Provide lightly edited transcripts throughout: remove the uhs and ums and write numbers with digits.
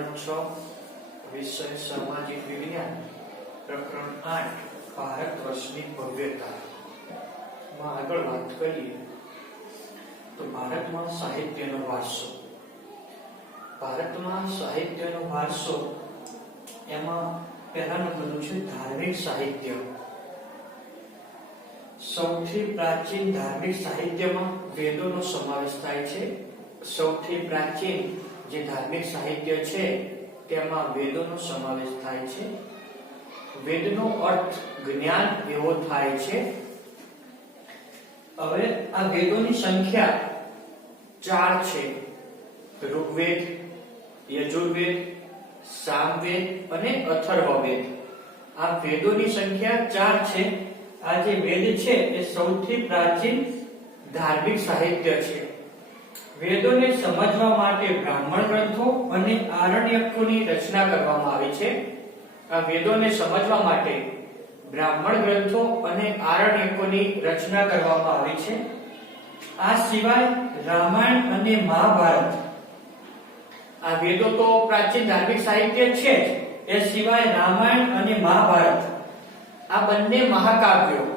ધોરણ 6 વિષય સામાજિક વિજ્ઞાન પ્રકરણ 8 ભારત વર્ષની ભવ્યતા માં આગળ વાત કરીએ તો ભારતમાં સાહિત્યનો વારસો. ભારતમાં સાહિત્યનો વારસો એમાં પહેલા નંબરનું છે ધાર્મિક સાહિત્ય. સૌથી પ્રાચીન ધાર્મિક સાહિત્યમાં વેદોનો સમાવેશ થાય છે. સૌથી પ્રાચીન જે ધાર્મિક સાહિત્ય છે તેમાં વેદોનો સમાવેશ થાય છે. વેદનો અર્થ જ્ઞાન એવો થાય છે. હવે આ વેદોની સંખ્યા 4 છે. ઋગ્વેદ, યજુર્વેદ, સામવેદ અને અથર્વવેદ. આ વેદોની સંખ્યા 4 છે. આ જે વેદ છે એ સૌથી પ્રાચીન ધાર્મિક સાહિત્ય છે. વેદોને સમજવા માટે બ્રાહ્મણ ગ્રંથો અને આરણ્યકોની રચના કરવામાં આવી છે. આ વેદોને સમજવા માટે બ્રાહ્મણ ગ્રંથો અને આરણ્યકોની રચના કરવામાં આવી છે. આ સિવાય રામાયણ અને મહાભારત, આ વેદો તો પ્રાચીન ધાર્મિક સાહિત્ય છે જ, એ સિવાય રામાયણ અને મહાભારત આ બંને મહાકાવ્યો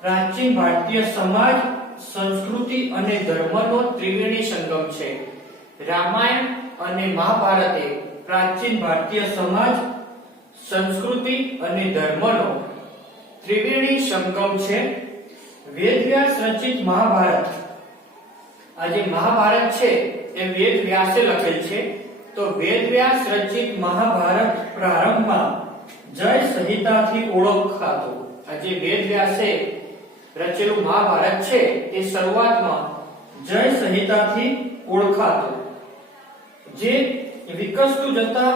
પ્રાચીન ભારતીય સમાજ, સંસ્કૃતિ અને ધર્મનો ત્રિવેણી સંગમ છે. રામાયણ અને મહાભારત એ પ્રાચીન ભારતીય સમાજ, સંસ્કૃતિ અને ધર્મનો ત્રિવેણી સંગમ છે. વેદવ્યાસ રચિત મહાભારત, આ જે મહાભારત છે એ વેદવ્યાસે લખેલ છે. તો વેદવ્યાસ રચિત મહાભારત પ્રારંભમાં જય સંહિતાથી ઓળખાતો. આ જે વેદવ્યાસે રચેલું મહાભારત છે એ શરૂઆતમાં જય સંહિતાથી ઓળખાતો. જે વિકસતું જતા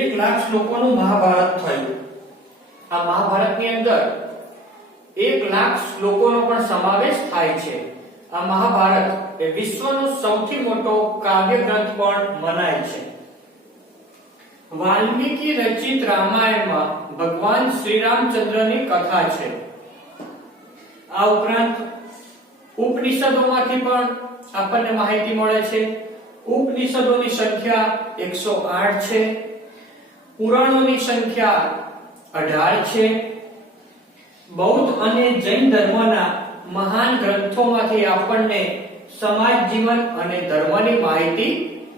1 લાખ શ્લોકોનું મહાભારત થયું. આ મહાભારતની અંદર 1 લાખ શ્લોકોનો પણ સમાવેશ થાય છે. આ મહાભારત એ વિશ્વનો સૌથી મોટો કાવ્ય ગ્રંથ પણ મનાય છે. વાલ્મીકી રચિત રામાયણમાં ભગવાન શ્રી રામચંદ્રની કથા છે. આ ઉપરાંત ઉપનિષદોમાંથી પણ આપણને માહિતી મળે છે. ઉપનિષદોની સંખ્યા 108 છે. પુરાણોની સંખ્યા 18 છે. બૌદ્ધ અને જૈન ધર્મના મહાન ગ્રંથોમાંથી આપણને સમાજ જીવન અને ધર્મની માહિતી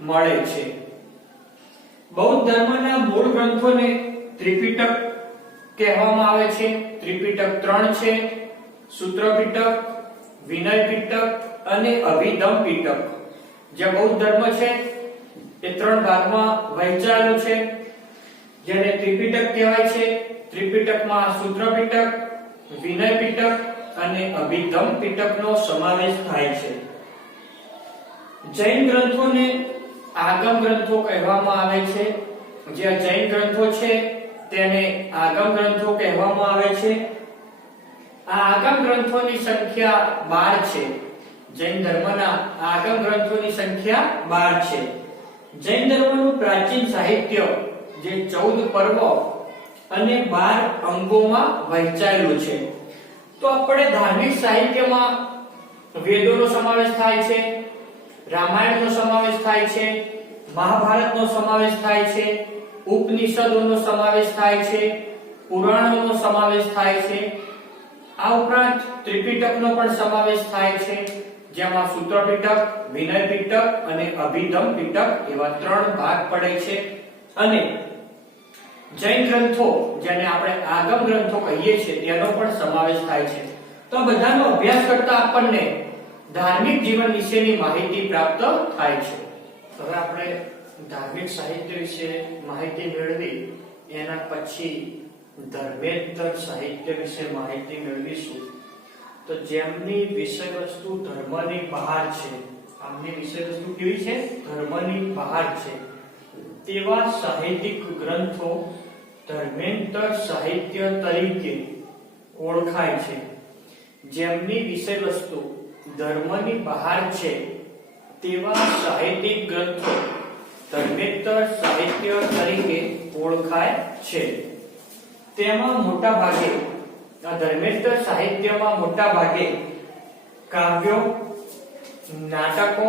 મળે છે. બૌદ્ધ ધર્મના મૂળ ગ્રંથોને ત્રિપિટક કહેવામાં આવે છે. ત્રિપિટક 3 છે: સૂત્ર પિટક, વિનય પિટક અને અભિધમ પિટક. જે બૌદ્ધ ધર્મ છે એ 3 ભાગમાં વહેંચાયેલો છે, જેને ત્રિપિટક કહેવાય છે. ત્રિપિટકમાં સૂત્ર પિટક, વિનય પિટક અને અભિધમ પિટકનો સમાવેશ થાય છે. જૈન ગ્રંથોને આગમ ગ્રંથો કહેવામાં આવે છે. જે જૈન ગ્રંથો છે તેને આગમ ગ્રંથો કહેવામાં આવે છે. આ આગમ ગ્રંથોની સંખ્યા 12 છે. જૈન ધર્મના આગમ ગ્રંથોની સંખ્યા 12 છે. જૈન ધર્મનું પ્રાચીન સાહિત્ય જે 14 પર્વો અને 12 અંગોમાં વહેંચાયેલું છે. તો આપણે ધાર્મિક સાહિત્યમાં વેદોનો સમાવેશ થાય છે, રામાયણનો સમાવેશ થાય છે, મહાભારતનો સમાવેશ થાય છે, ઉપનિષદોનો સમાવેશ થાય છે, પુરાણોનો સમાવેશ થાય છે. આ ઉપરાંત ત્રિપિટકનો પણ સમાવેશ થાય છે, જેમાં સૂત્ર પિટક, વિનય પિટક અને અભિધમ પિટક એવા 3 ભાગ પડે છે. અને જૈન ગ્રંથો, જેને આપણે આગમ ગ્રંથો કહીએ છીએ, તેનો પણ સમાવેશ થાય છે. તો બધાનો અભ્યાસ કરતા આપણને ધાર્મિક જીવન વિશેની માહિતી પ્રાપ્ત થાય છે. હવે આપણે ધાર્મિક સાહિત્ય વિશે માહિતી મેળવી એના પછી ધર્મેતર સાહિત્ય વિશે માહિતી મેળવીશું. તો જેમની વિષયવસ્તુ ધર્મની બહાર છે, આમની વિષયવસ્તુ કેવી છે? ધર્મની બહાર છે, તેવા સાહિત્યિક ગ્રંથો ધર્મેતર સાહિત્ય તરીકે ઓળખાય છે. જેમની વિષયવસ્તુ ધર્મની બહાર છે તેવા સાહિત્યિક ગ્રંથો ધર્મેતર સાહિત્ય તરીકે ઓળખાય છે. તેમાં મોટા ભાગે, આ ધર્મેતર સાહિત્યમાં મોટા ભાગે કાવ્યો, નાટકો,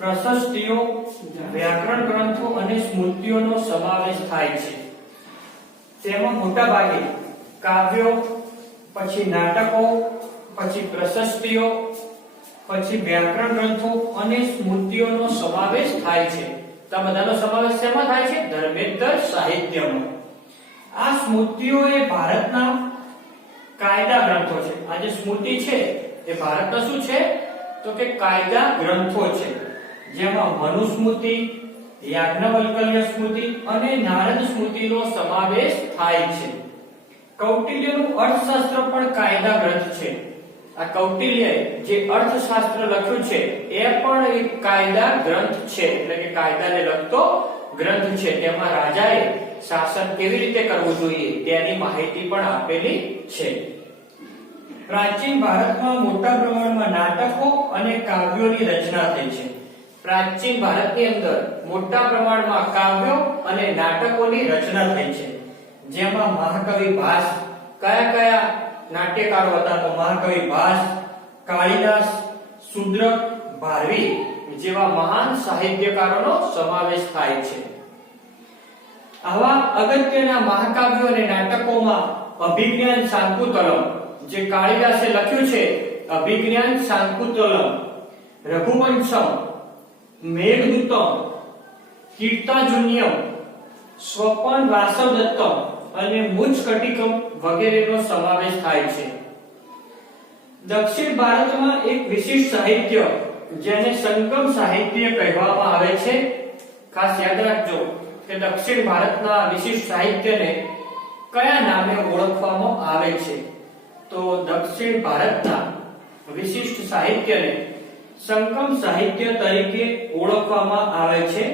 પ્રશસ્તિઓ, વ્યાકરણ ગ્રંથો અને સ્મૃતિઓનો સમાવેશ થાય છે. તેમાં મોટા ભાગે કાવ્યો, પછી નાટકો, પછી પ્રશસ્તિઓ, પછી વ્યાકરણ ગ્રંથો અને સ્મૃતિઓનો સમાવેશ થાય છે. તો આ બધાનો સમાવેશ શેમાં થાય છે? ધર્મેન્દ્ર સાહિત્યમાં. આ સ્મૃતિઓ એ ભારતના કાયદા ગ્રંથો છે. આ જે સ્મૃતિ છે એ ભારતના શું છે? તો કે કાયદા ગ્રંથો છે, જેમાં મનુસ્મૃતિ, યાજ્ઞવલ્ક્ય સ્મૃતિ અને નારદ સ્મૃતિનો સમાવેશ થાય છે. કૌટિલ્યનું અર્થશાસ્ત્ર પણ કાયદા ગ્રંથ છે. આ કૌટિલ્યએ જે અર્થશાસ્ત્ર લખ્યું છે એ પણ એક કાયદા ગ્રંથ છે, એટલે કે કાયદાને લગતો ગ્રંથ છે. તેમાં રાજાએ શાસન કેવી રીતે કરવું જોઈએ તેની માહિતી પણ આપેલી છે. પ્રાચીન ભારતમાં મોટા પ્રમાણમાં નાટકો અને કાવ્યોની રચના થઈ છે. પ્રાચીન ભારતની અંદર મોટા પ્રમાણમાં કાવ્યો અને નાટકોની રચના થઈ છે, જેમાં મહાકવિ ભાસ, કયા નાટ્યકારો હતા? તો મહાકવિ ભાસ, કાલિદાસ, શુદ્રક, ભારવી જેવા મહાન સાહિત્યકારોનો સમાવેશ થાય છે. આવા અગત્યના મહાકાવ્યો અને નાટકોમાં અભિજ્ઞાન શાકુંતલમ, જે કાલિદાસે લખ્યું છે, અભિજ્ઞાન શાકુંતલમ, રઘુવંશમ, મેઘદૂતમ, કીર્તાજુન્યમ, સ્વપન વાસવદત્તમ અને મુચકટિકમ વગેરેનો સમાવેશ થાય છે. દક્ષિણ ભારતમાં એક વિશિષ્ટ સાહિત્ય જેને સંગમ સાહિત્ય કહેવામાં આવે છે. ખાસ યાદ રાખજો કે દક્ષિણ ભારતના વિશિષ્ટ સાહિત્યને કયા નામે ઓળખવામાં આવે છે? તો દક્ષિણ ભારતના વિશિષ્ટ સાહિત્યને સંગમ સાહિત્ય તરીકે ઓળખવામાં આવે છે.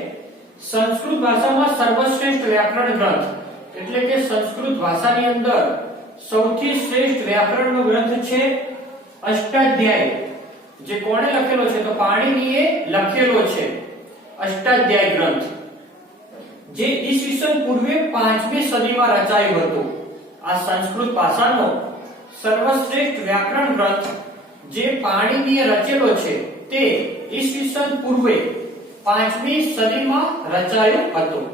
સંસ્કૃત ભાષામાં સર્વશ્રેષ્ઠ વ્યાકરણ ગ્રંથ, એટલે કે સંસ્કૃત ભાષાની અંદર સૌથી શ્રેષ્ઠ વ્યાકરણનો ગ્રંથ છે અષ્ટાધ્યાય, જે કોણે લખેલો છે? તો પાણિનીએ લખેલો છે અષ્ટાધ્યાય ગ્રંથ, જે ઈસવીસન પૂર્વે 5મી સદીમાં રચાયું હતું. આ સંસ્કૃત ભાષાનો સર્વશ્રેષ્ઠ વ્યાકરણ ગ્રંથ જે પાણિનીએ રચેલો છે તે ઈસવીસન પૂર્વે 5મી સદીમાં રચાયું હતું.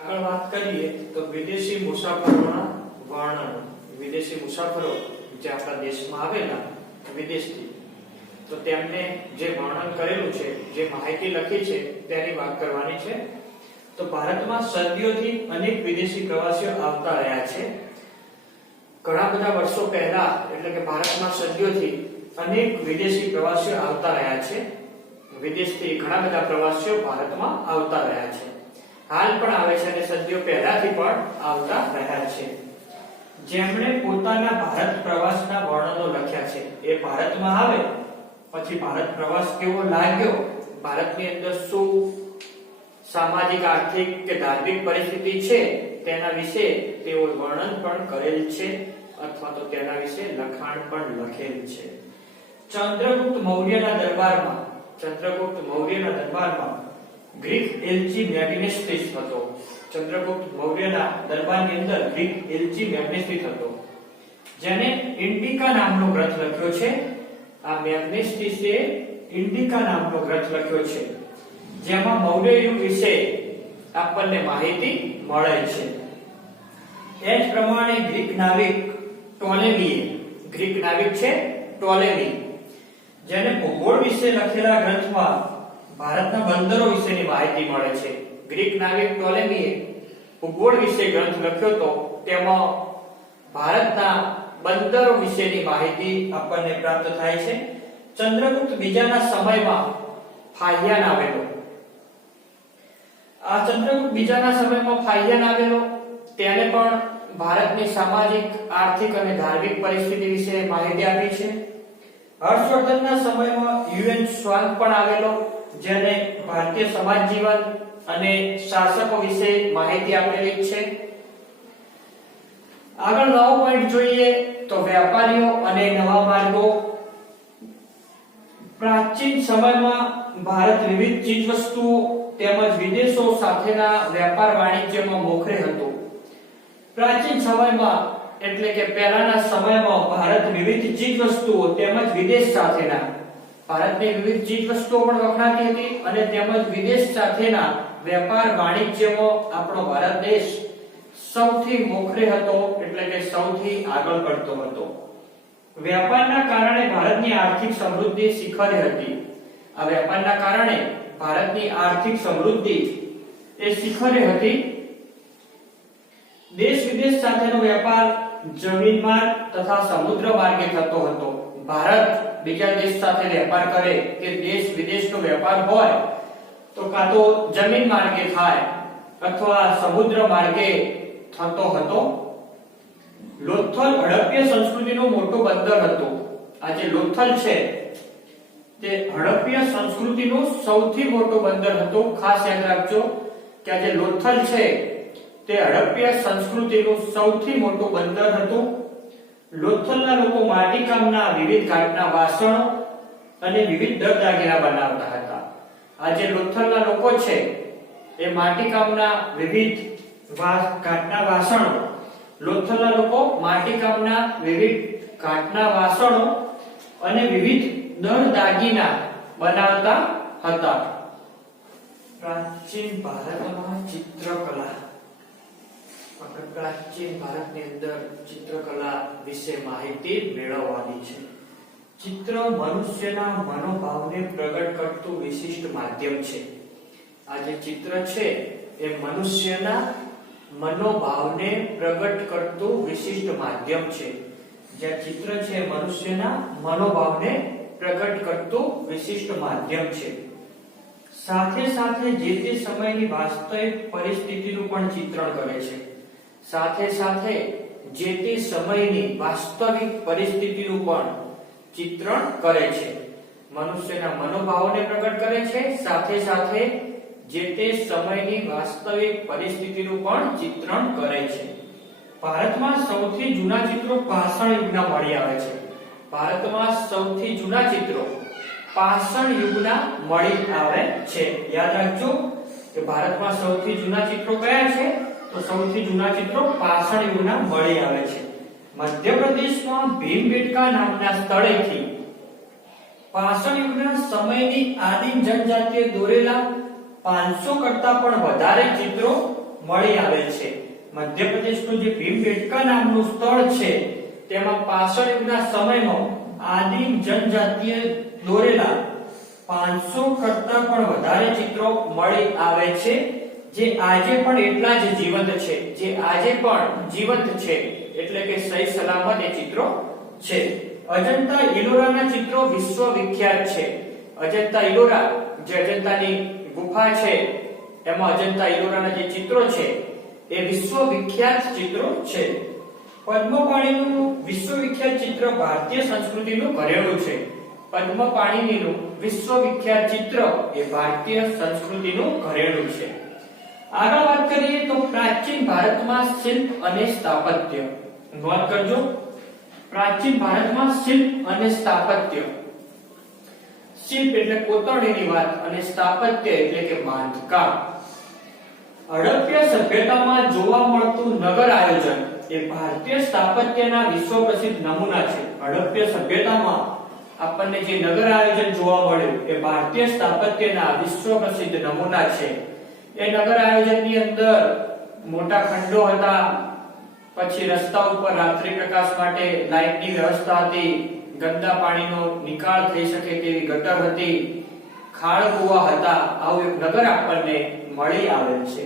આગળ વાત કરીએ તો વિદેશી મુસાફરોના વર્ણન. વિદેશી મુસાફરો જે આપણા દેશમાં આવેલા વિદેશથી, તો તેમને જે વર્ણન કરેલું છે, જે માહિતી લખી છે તેની વાત કરવાની છે. તો ભારતમાં સદીઓથી અનેક વિદેશી પ્રવાસીઓ આવતા રહ્યા છે. ઘણા બધા વર્ષો પહેલા, એટલે કે ભારતમાં સદીઓથી અનેક વિદેશી પ્રવાસીઓ આવતા રહ્યા છે. વિદેશથી ઘણા બધા પ્રવાસીઓ ભારતમાં આવતા રહ્યા છે. હાલ પણ આવે છે અને સદીઓ પહેલાથી પણ આવતા રહ્યા છે. જેમણે પોતાના ભારત પ્રવાસના વર્ણનો લખ્યા છે, એ ભારતમાં આવે પછી ભારત પ્રવાસ કેવો લાગ્યો, ભારતની અંદર શું સામાજિક, આર્થિક કે ધાર્મિક પરિસ્થિતિ છે તેના વિશે તેઓ વર્ણન પણ કરેલ છે, અથવા તો તેના વિશે લખાણ પણ લખેલ છે. ચંદ્રગુપ્ત મૌર્યના દરબારમાં ગ્રીક એલ્ચી મેગ્નેસ્ટિસ હતો. ચંદ્રગુપ્ત મૌર્યના દરબારની અંદર ગ્રીક એલ્ચી મેગ્નેસ્ટિસ હતો, જેને ઇન્ડિકા નામનો ગ્રંથ લખ્યો છે. આ મેગ્નેસ્ટિસે ઇન્ડિકા નામનો ગ્રંથ લખ્યો છે, જેમાં મૌર્ય યુગ વિશે આપણને માહિતી મળે છે. એ જ પ્રમાણે ગ્રીક નાવિક ટોલેમી, જેને ભૂગોળ વિશે લખેલા ગ્રંથમાં ભારતના બંદરો વિશેની માહિતી મળે છે. ગ્રીક નાવિક ટોલેમીએ ભૂગોળ વિશે ગ્રંથ લખ્યો તો તેમાં ભારતના બંદરો વિશેની માહિતી આપણને પ્રાપ્ત થાય છે. ચંદ્રગુપ્ત બીજાના સમયમાં ફાહિયાન આવેલો. આ ચંદ્રગુપ્ત બીજાના સમયમાં ફાહિયાન આવેલો, તેને પણ ભારતની સામાજિક, આર્થિક અને ધાર્મિક પરિસ્થિતિ વિશે માહિતી આપી છે. હર્ષવર્ધનના સમયમાં યુએન સ્વાંગ પણ આવેલો, જેને ભારતીય સમાજ જીવન અને શાસકો વિશે માહિતી આપેલી છે. આગળ નવો પોઈન્ટ જોઈએ તો વેપારીઓ અને નવા માર્ગો. પ્રાચીન સમયમાં ભારત વિવિધ ચીજવસ્તુઓ તેમજ વિદેશો સાથેના વેપાર વાણિજ્યમાં મોખરે હતું. પ્રાચીન સમયમાં એટલે કે પહેલાના સમયમાં ભારત વિવિધ ચીજવસ્તુઓ તેમજ વિદેશ સાથેના ભારતની વિવિધ ચીજ વસ્તુઓ પણ વખણાતી હતી અને તેમજ વિદેશ સાથેના વેપાર વાણિજ્યમાં આપણો ભારત દેશ સૌથી મોખરે હતો, એટલે કે સૌથી આગળ પડતો હતો. વેપારના કારણે ભારતની આર્થિક સમૃદ્ધિ શિખરે હતી. આ વેપારના કારણે ભારતની આર્થિક સમૃદ્ધિ એ શિખરે હતી. દેશ વિદેશ સાથેનો વેપાર જમીન માર્ગ તથા સમુદ્ર માર્ગે થતો હતો. ભારત બીજા દેશ સાથે વેપાર કરે કે દેશ વિદેશનો વેપાર હોય તો કાં તો જમીન માર્ગે થાય અથવા સમુદ્ર માર્ગે થતો હતો. લોથલ હડપ્પીય સંસ્કૃતિનું મોટું બંદર હતું. આ જે લોથલ છે તે હડપ્પીય સંસ્કૃતિનું સૌથી મોટું બંદર હતું. ખાસ યાદ રાખજો કે આ જે લોથલ છે તે હડપ્પીય સંસ્કૃતિનું સૌથી મોટું બંદર હતું. લોથલના લોકો માટીકામના વિવિધ ઘાટના વાસણો અને વિવિધ દાગીના બનાવતા હતા. આ જે લોથલના લોકો છે એ માટીકામના વિવિધ ઘાટના વાસણો, લોથલના લોકો માટીકામના વિવિધ ઘાટના વાસણો અને વિવિધ દાગીના બનાવતા હતા. પ્રાચીન ભારતમાં ચિત્રકલા. પ્રાચીન ભારતની અંદર ચિત્રકલા વિશે માહિતી મેળવવાની છે. ચિત્ર મનુષ્યના મનોભાવને પ્રગટ કરતું વિશિષ્ટ માધ્યમ છે. આ જે ચિત્ર છે એ મનુષ્યના મનોભાવને પ્રગટ કરતું વિશિષ્ટ માધ્યમ છે. જે ચિત્ર છે મનુષ્યના મનોભાવને પ્રગટ કરતું વિશિષ્ટ માધ્યમ છે. સાથે સાથે જે તે સમયની વાસ્તવિક પરિસ્થિતિનું પણ ચિત્રણ કરે છે. સાથે સાથે જે તે સમયની વાસ્તવિક પરિસ્થિતિનું પણ ચિત્રણ કરે છે. મનુષ્યના મનોભાવોને પ્રગટ કરે છે, સાથે સાથે જે તે સમયની વાસ્તવિક પરિસ્થિતિનું પણ ચિત્રણ કરે છે. ભારતમાં સૌથી જૂના ચિત્રો પાષાણ યુગના મળી આવે છે. ભારતમાં સૌથી જૂના ચિત્રો પાષાણ યુગના મળી આવે છે. યાદ રાખજો કે ભારતમાં સૌથી જૂના ચિત્રો કયા છે? તો સૌથી જૂના ચિત્રો પાષાણ યુગના મળી આવે છે. મધ્યપ્રદેશમાં ભીમબેટકા નામના સ્થળેથી પાષાણ યુગના સમયની આદિમ જનજાતિએ દોરેલા 500 કરતા પણ વધારે ચિત્રો મળી આવે છે. મધ્યપ્રદેશનું જે ભીમબેટકા નામનું સ્થળ છે તેમાં પાષાણ યુગના સમયમાં આદિમ જનજાતિએ દોરેલા 500 કરતા પણ વધારે ચિત્રો મળી આવે છે, જે આજે પણ એટલા જ જીવંત છે. જે આજે પણ જીવંત છે એટલે કે સહી સલામત એ ચિત્રો છે. અજંતા ઇલોરાના ચિત્રો વિશ્વ વિખ્યાત છે. અજંતા ઇલોરા જે અજંતાની ગુફા છે એમાં અજંતા ઇલોરાના જે ચિત્રો છે એ વિશ્વ વિખ્યાત ચિત્રો છે. પદ્મપાણિનું વિશ્વ વિખ્યાત ચિત્ર ભારતીય સંસ્કૃતિનું ઘરેણું છે. પદ્મપાણિનીનું વિશ્વ વિખ્યાત ચિત્ર એ ભારતીય સંસ્કૃતિનું ઘરેણું છે. આગળ વાત કરીએ તો પ્રાચીન ભારતમાં શિલ્પ અને સ્થાપત્ય. નોંધ કરજો, પ્રાચીન ભારતમાં શિલ્પ અને સ્થાપત્ય. શિલ્પ એટલે કોતરણીની વાત અને સ્થાપત્ય એટલે કે બાંધકામ. હડપ્પીય સભ્યતામાં જોવા મળતું નગર આયોજન એ ભારતીય સ્થાપત્યના વિશ્વ પ્રસિદ્ધ નમૂના છે. હડપ્પીય સભ્યતામાં આપણને જે નગર આયોજન જોવા મળ્યું એ ભારતીય સ્થાપત્યના વિશ્વ પ્રસિદ્ધ નમૂના છે. એ નગર આયોજનની અંદર મોટા ખંડો હતા, પછી રસ્તા ઉપર રાત્રિ પ્રકાશ માટે લાઇટની વ્યવસ્થા હતી, ગંદા પાણીનો નિકાલ થઈ શકે તેવી ગટર હતી, ખાળ કુવા હતા. આવું એક નગર આપણને મળી આવેલ છે,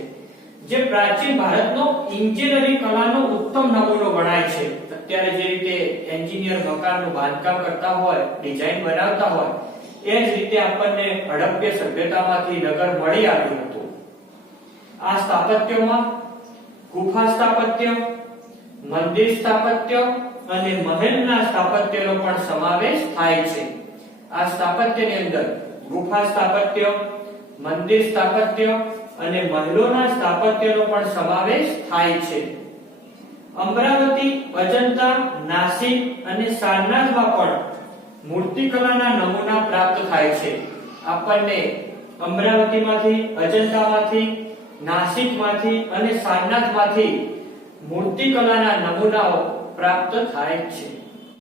જે પ્રાચીન ભારતનો ઇન્જિનિયરિંગ કલાનો ઉત્તમ નમૂનો ગણાય છે. અત્યારે જે રીતે એન્જિનિયર મકાનનું બાંધકામ કરતા હોય, ડિઝાઇન બનાવતા હોય, એ જ રીતે આપણને હડપ્પીય સભ્યતામાંથી નગર મળી આવ્યું હતું. આ સ્થાપત્યોમાં ગુફા સ્થાપત્ય, મંદિર સ્થાપત્ય અને મહેલના સ્થાપત્યનો પણ સમાવેશ થાય છે. આ સ્થાપત્યની અંદર ગુફા સ્થાપત્ય, મંદિર સ્થાપત્ય અને મહેલોના સ્થાપત્યનો પણ સમાવેશ થાય છે. અમરાવતી, અજંતા, નાસિક અને સારનાથમાં પણ મૂર્તિકલાના નમૂના પ્રાપ્ત થાય છે. આપણને અમરાવતીમાંથી, અજંતામાંથી, નાસિકમાંથી અને સારનાથમાંથી મૂર્તિકલાના નમૂનાઓ પ્રાપ્ત થાય છે.